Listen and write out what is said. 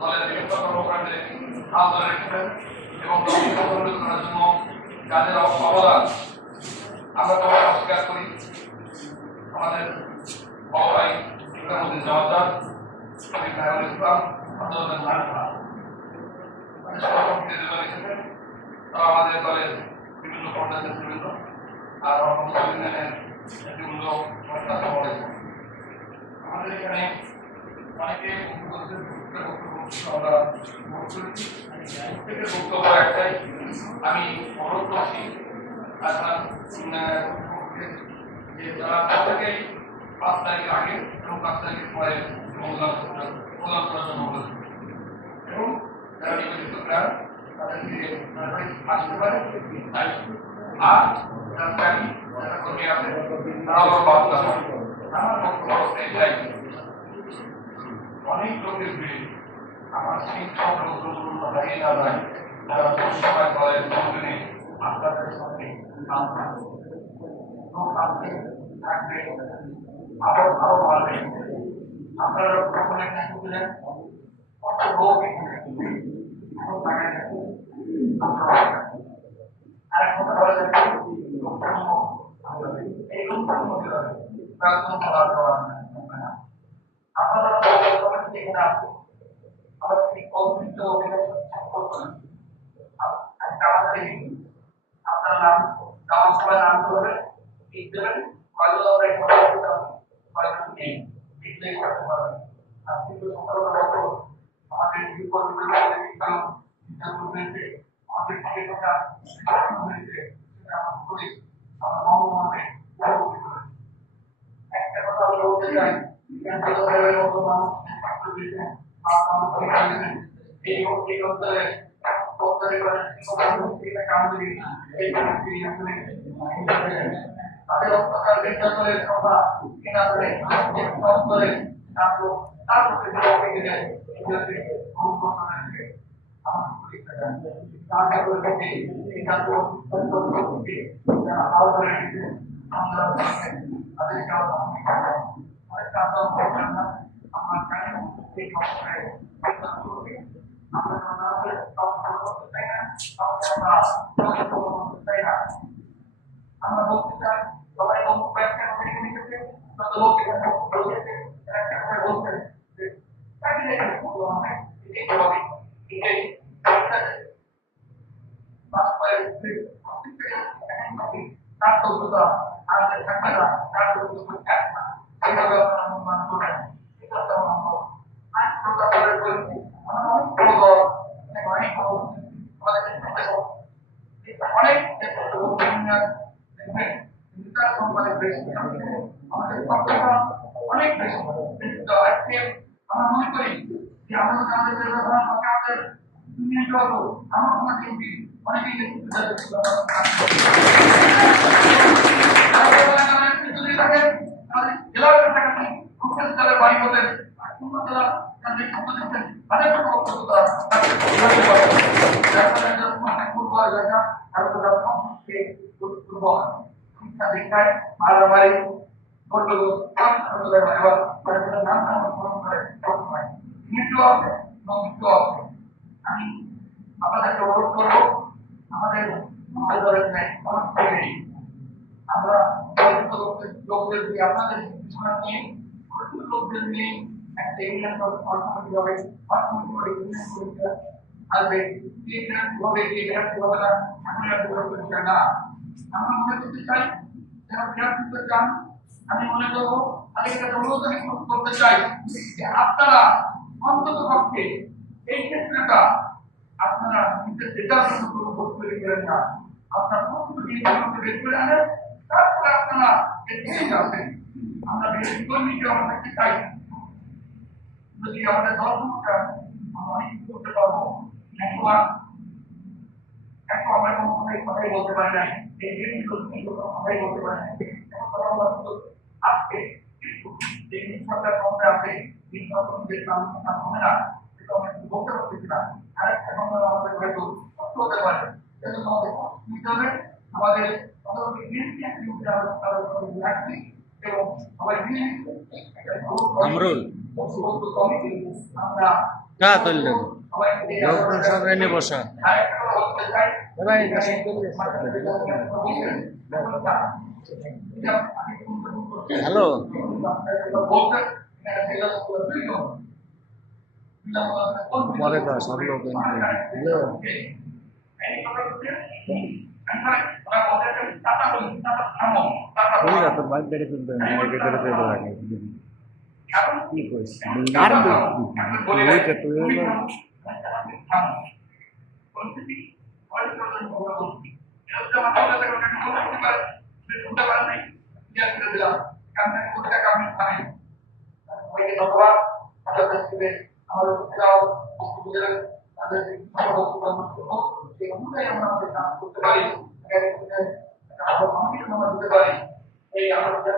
দলের বিভিন্ন কর্মকাণ্ডে হাত ধরে রেখেছেন এবং দলকে সাফল্য করার জন্য যাদের অবদান আমরা সবাই অস্বীকার করি। আমাদের বড় ভাই ইসলামউদ্দিন জওয়াহর শহীদ নায়রুল ইসলাম আন্দোলনের নায়ক আমাদের দলের বিভিন্ন পর্যায়ের বিভিন্ন আর আমাদের এখানে অনেকে বক্তব্য একটাই, আমি অনুরোধ করছি যে তারা প্রত্যেকেই 5 তারিখ আগে এবং 5 তারিখের পরে প্রদান করার জন্য এবং যারা নিবেদিত প্ল্যান তাদেরকে আসতে পারে। আর যারা কর্মী আছে তারাও বার্তা আমার বক্তব্য এটাই, অনেক লোকের ভিড় আমার শিক্ষক হারিয়ে না যায় তারা সবসময় দলের জন্মদিনে আপনাদের সঙ্গে থাকবে, আরো আরো বাড়বে। আপনারা যখন একটা শুনলেন কত লোক এখানে আর কথা বলা যায় এই আপনারা এখানে আসবো আবার অভিযুক্ত আপনার নাম গাঁও সবাই নাম করবে দেবেন, হয়তো আমরা হয়তো নেই দেখলেই করতে পারবেন। আর কিন্তু সতর্ক বছর আমাদের সিদ্ধান্ত হয়েছে, আমাদের থেকে কথা হয়েছে সেটা আমরা করি, আমরা মঙ্গলমে একটা কথা আমরা বলতে চাই, এই অঞ্চলে তাদের অত্যাচার নির্যাতনের কথা কিনা করে অঞ্চলে তার প্রতি আমরা বলতে চাই সবাই ব্যাখ্যা করে নিতেছে বলছেন যে তার যোগ্যতা আর থাকবে না, তার যোগ্যতা এইভাবে আপনারা অনুমান করবেন। এটা তো আর প্রকাশ করে বলছি আমরা অনেক বড় অনেক বড় আমাদের অনেক দেখবেন তার সম্পাদক বেশি আমাদের পক্ষটা অনেক বেশি। কিন্তু আজকে আমরা মনে করি যে আমাদের আমাদের দুনিয়া জগৎ আমার সমাজে অনেকেই বাড়ি হতেন শিক্ষা দীক্ষায় মারামারি আমি আপনাদেরকে অনুরোধ করবো আমাদের আমরা লোকদের দিয়ে আপনাদের নিয়ে লোকদের নিয়ে একটা ইউনিয়ন অর্থনীতি হবে, অর্থনীতি করে ইউনিয়ন পরীক্ষা আসবে, না আমরা মনে করতে চাই যারা বিরাট করতে চান, আমি মনে করবো তাদেরকে অনুরোধ করতে চাই যে আপনারা অন্তত পক্ষে এই ক্ষেত্রটা আপনারা নিজের যেটার জন্য কোনো ভোট তৈরি করেন না, আপনার ভোটগুলোকে বের করে আনেন, তারপরে আপনারা এগিয়ে যাবেন। আমরা বিরোধী কর্মীকে আমরা থাকতে চাই, যদি আমাদের দল ক্ষমতা আমরা অনেক কিছু করতে পারবো। এখন আমরা কোনো কথাই বলতে পারি না, এই কথাই বলতে পারি না। এখন কথা বলা আজকে যে সরকার ক্ষমতা আছে যে কানুন হবে না সেটা আমরা বলতে পারতেছি না। আরেকটা সন্ধান আমাদের হয়তো কষ্ট হতে পারে, সেজন্য আমাদের নিতে হবে আমাদের এবং সবাই মিলে আমরা কা তুললে সবাইকে লোকজন সব এনে বসা আরেকটা কথা বলতে চাই এবার এই দেশে তুললে হ্যালো পরে তো সব লোক হ্যালো ঠিক আছে তোর বাইক গাড়ি তুলতে গাড়ি তুলতে রাখি কি কইস আর তুই তুই আমাদের এই আমাদের